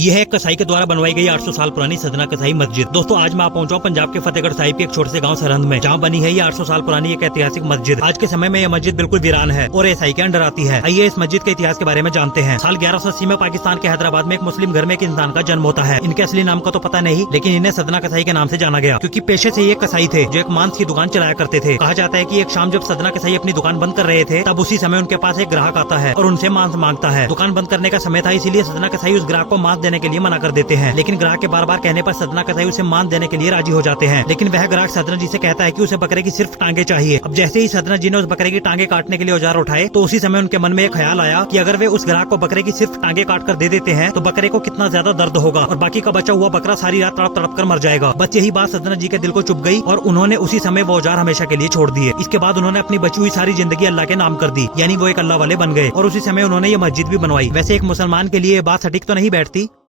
यह है कसाई के द्वारा बनवाई गई 800 साल पुरानी सदना कसाई मस्जिद। दोस्तों आज मैं पहुंचा हूं पंजाब के फतेहगढ़ साहिब के एक छोटे से गांव सरहंद में, जहां बनी है ये 800 साल पुरानी एक ऐतिहासिक मस्जिद। आज के समय में यह मस्जिद बिल्कुल वीरान है और ईसाई के अंडर आती है। आइए इस मस्जिद के इतिहास के बारे में जानते हैं। साल 1180 में पाकिस्तान के हैदराबाद में एक मुस्लिम घर में एक इंसान का जन्म होता है। इनके असली नाम का तो पता नहीं, लेकिन इन्हें सदना कसाई के नाम से जाना गया, क्योंकि पेशे से ये कसाई थे जो एक मांस की दुकान चलाया करते थे। कहा जाता है कि एक शाम जब सदना कसाई अपनी दुकान बंद कर रहे थे, तब उसी समय उनके पास एक ग्राहक आता है और उनसे मांस मांगता है। दुकान बंद करने का समय था, इसीलिए सदना कसाई उस ग्राहक को मांस देने के लिए मना कर देते हैं, लेकिन ग्राहक के बार बार कहने पर सदना कसाई उसे मांस देने के लिए राजी हो जाते हैं। लेकिन वह ग्राहक सदना जी से कहता है कि उसे बकरे की सिर्फ टांगे चाहिए। अब जैसे ही सदना जी ने उस बकरे की टांगे काटने के लिए औजार उठाए, तो उसी समय उनके मन में एक ख्याल आया कि अगर वे उस ग्राहक को बकरे की सिर्फ टांगे काट कर दे देते हैं तो बकरे को कितना ज्यादा दर्द होगा और बाकी का बचा हुआ बकरा सारी रात तड़प तड़प कर मर जाएगा। बस यही बात सदना जी के दिल को चुभ गई और उन्होंने उसी समय वो औजार हमेशा के लिए छोड़ दिए। इसके बाद उन्होंने अपनी बची हुई सारी जिंदगी अल्लाह के नाम कर दी, यानी वो एक अल्लाह वाले बन गए और उसी समय उन्होंने ये मस्जिद भी बनवाई। वैसे एक मुसलमान के लिए ये बात सटीक तो नहीं बैठती।